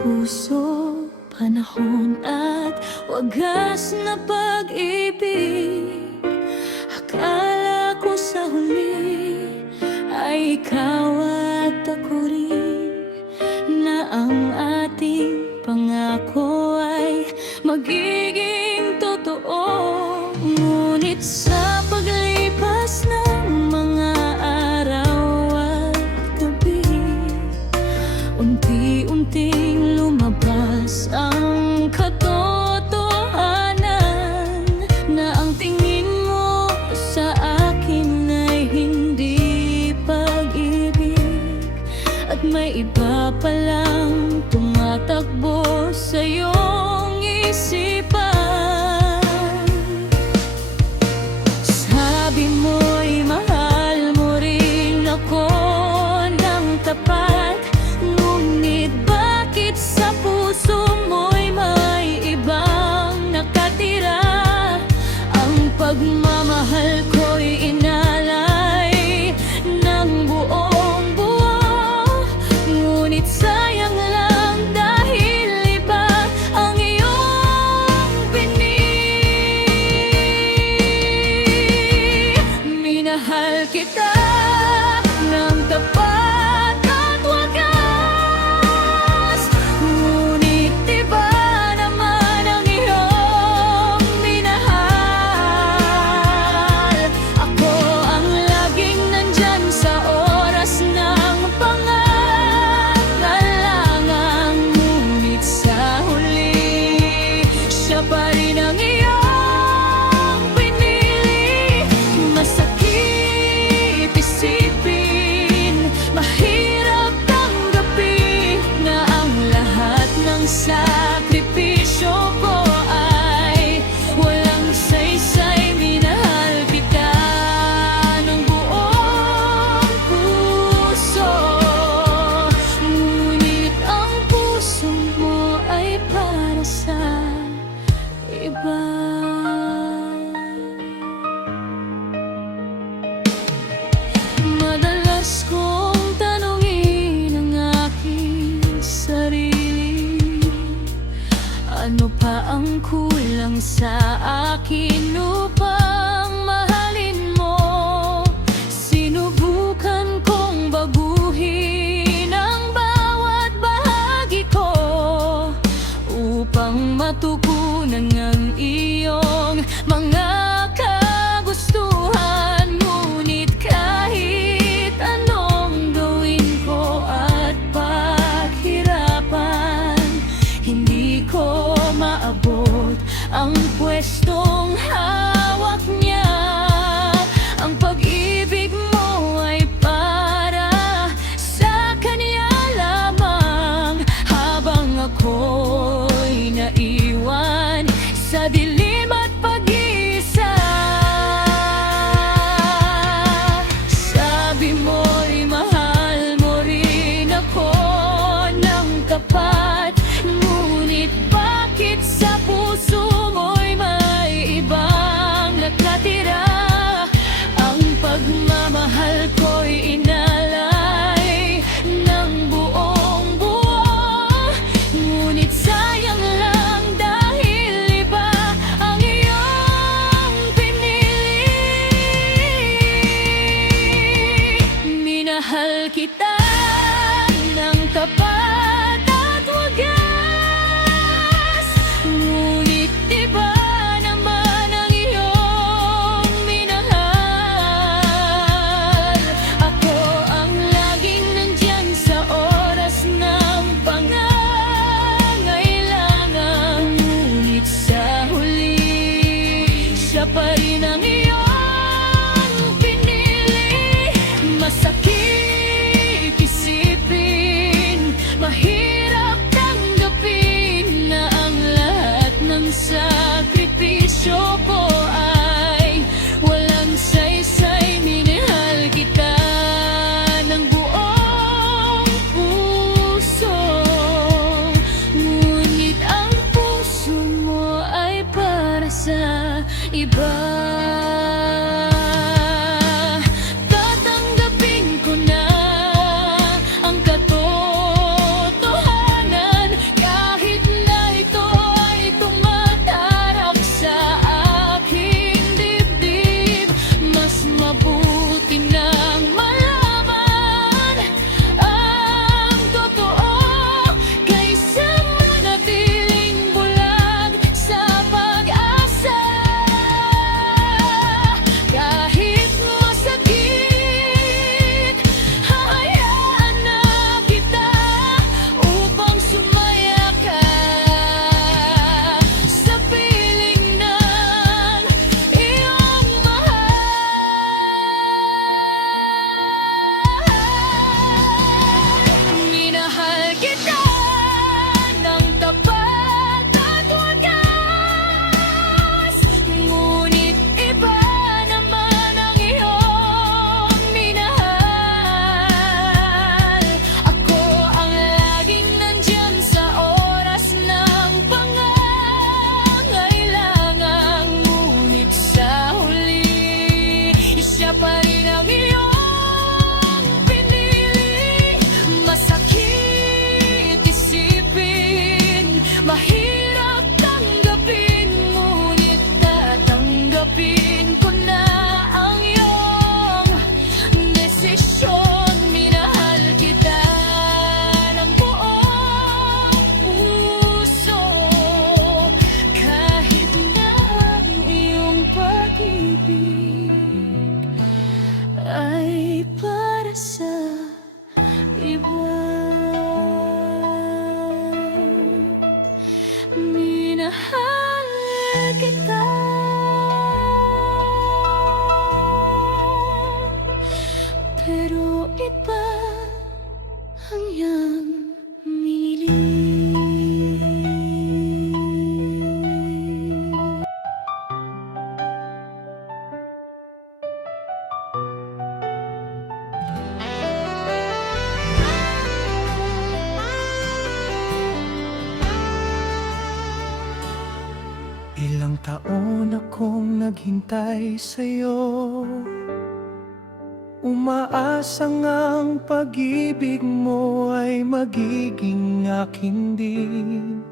puso, panahon at wagas na pag-ibig. Akala ko sa huli ay ikaw at ako rin, na ang ating pangako ay magiging totoo. Ngunit sa paglipas ng mga araw at gabi, unti-unting lumabas ang katotohanan, na ang tingin mo sa akin ay hindi pag-ibig, at may iba palang tumatakbo sa iyong isipan. Sabi mo'y mahal mo rin ako ng tapat, ngunit bakit sa puso mo'y may ibang nakatira? Ang pagmamahal ko'y inalay ng buong buo, ngunit sayang lang dahil iba ang iyong pinili. Minahal kita ng tapat at wagas, ngunit iba naman ang iyong minahal. Ako ang laging nandyan sa oras ng pangangailangan, ngunit sa huli siya pa rin ang iyong pinili. Masakit isipin, mahirap tanggapin, na ang lahat ng sakripisyo ko ay walang saysay. Minahal kita ng buong puso, ngunit ang puso mo ay para sa iba. Madalas kong tanungin ang aking sarili, ano pa ang kulang sa akin upang mahalin mo? Sinubukan kong baguhin ang bawat bahagi ko upang matugunan ang iyong mga kagustuhan, ngunit kahit anong gawin ko at paghirapan, hindi ko maabot ang pwestong hawak niya. Ang pag-ibig mo ay para sa kanya lamang, habang ako'y naiwan sa dilim at pag-isa. Sabi mo'y mahal mo rin ako ng tapat, ngunit bakit sa puso mo'y may ibang nakatira? Ang pagmamahal ko'y inalay ng buong buo, ngunit sayang lang dahil iba ang iyong pinili. Minahal kita ng tapat at wagas, ngunit iba naman ang iyong minahal. Ako ang laging nandyan sa oras ng pangangailangan, ngunit sa huli siya pa rin ang iyong pinili. Masakit isipin, mahirap tanggapin, na ang lahat ng sakripisyo ko ay walang saysay. Minahal kita ng buong puso, ngunit ang puso mo ay para sa iba. Tatanggapin ko na ang katotohanan, tanggapin ko na ang iyong desisyon. Minahal kita ng buong puso, kahit na ang iyong pag-ibig ay para sa iba. Minahal kita, pero iba ang iyang minili. Ilang taon akong naghintay sa'yo, umaasang ang pag-ibig mo ay magiging akin din.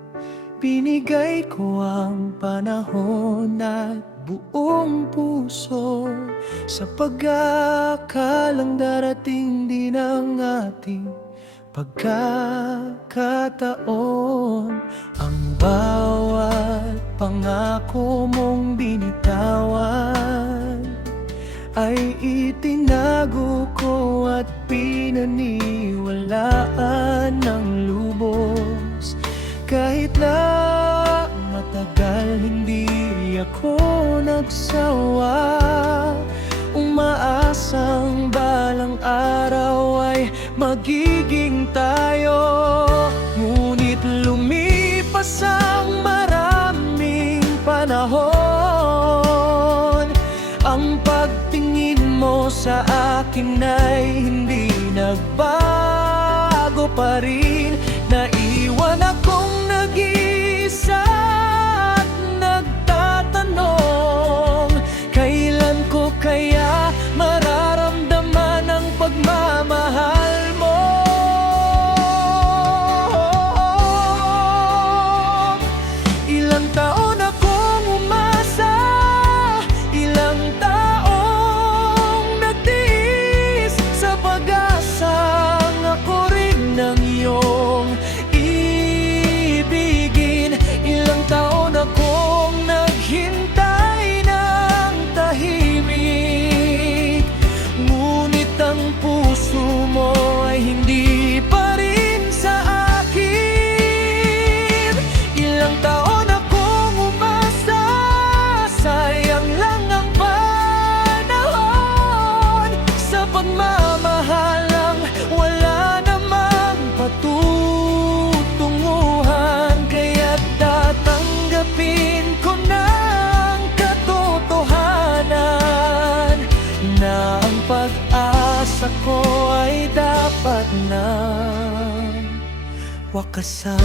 Binigay ko ang panahon at buong puso, sa pag-aakalang darating din ang ating pagkakataon. Ang bawat pangako mong binitawan ay itinago ko at pinaniwalaan ng lubos. Kahit na matagal hindi ako nagsawa, umaasang balang araw ay magiging tayo. Ngunit lumipas ang maraming panahon, ang pagtingin mo sa akin ay hindi nagbago pa rin. Naiwan akong nag-iisa at nagtatanong, kailan ko kaya mararamdaman ang pagmamahal mo? Ilang taon akong umasa, ilang taong nagtiis sa pag-asang ako rin ng iyong ibigin. Ilang taon akong naghintay ng tahimik, ngunit ang puso mo ay hindi pa rin sa akin. Ilang taon akong umasa, sayang lang ang panahon, sa pagmamahalang wala namang patutunguhan. Kaya't tatanggapin ko na ang katotohanan, na ang pag-asa ko ay dapat na wakasan.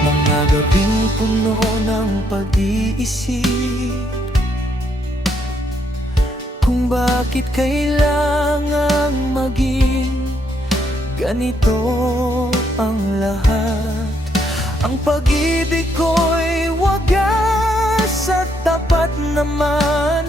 Mga gabing puno ng pag-iisip kung bakit kailangang maging ganito ang lahat. Ang pag-ibig ko'y wagas at tapat naman,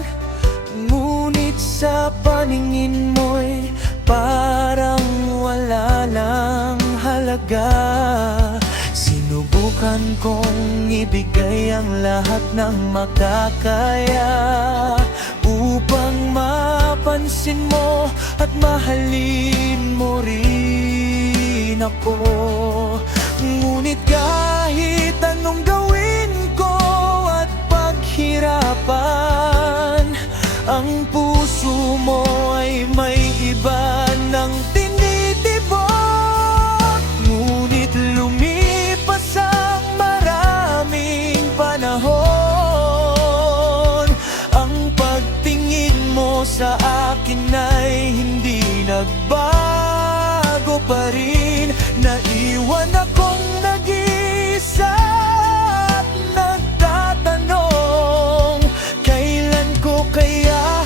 ngunit sa paningin mo'y parang wala lang halaga. Sinubukan kong ibigay ang lahat ng makakaya upang mapansin mo at mahalin mo rin ako. Ngunit kahit anong gawin ko at paghirapan, ang puso mo ay may iba ng tinitibok. Ngunit lumipas ang maraming panahon, ang pagtingin mo sa akin ay hindi nagbago pa rin. Naiwan akong nag-iisa at nagtatanong, kailan ko kaya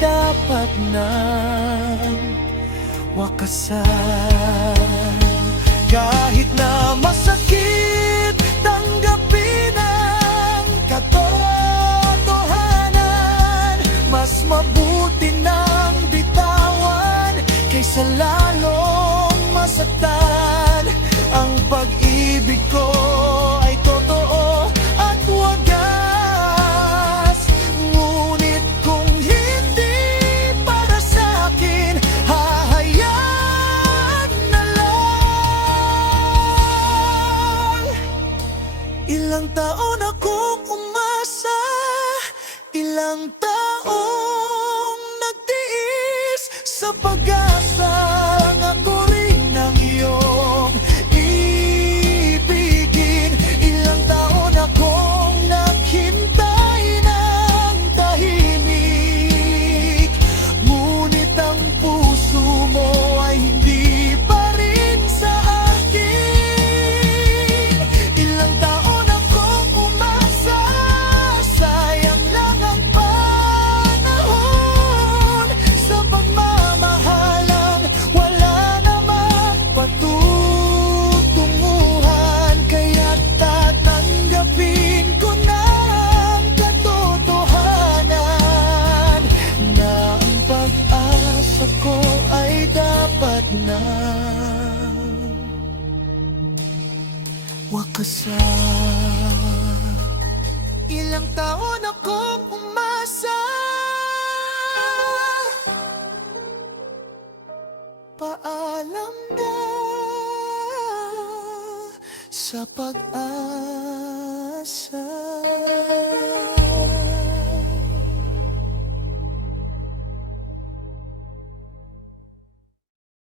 dapat nang wakasan. Kahit na masakit, tanggapin ang katotohanan. Mas mabuti nang bitawan kaysa lalong masaktan. Ang pag-ibig ko ay totoo at wagas, ngunit kung hindi para sa'kin, hahayaan na lang. Ilang taon akong umasa, ilang taong nagtiis sa pag-asang ako rin ang iyong ibigin. Ilang taon akong naghintay ng tahimik, ngunit ang puso mo ay hindi pa rin sa akin. Ilang taon akong umasa, sayang lang ang panahon sa pagmamahalang wala namang patutunguhan. Kaya't tatanggapin ko na ang katotohanan na ang pag-asa ko ay dapat na wakasan. Ilang taon akong umasa, paalam na sa pag-asa.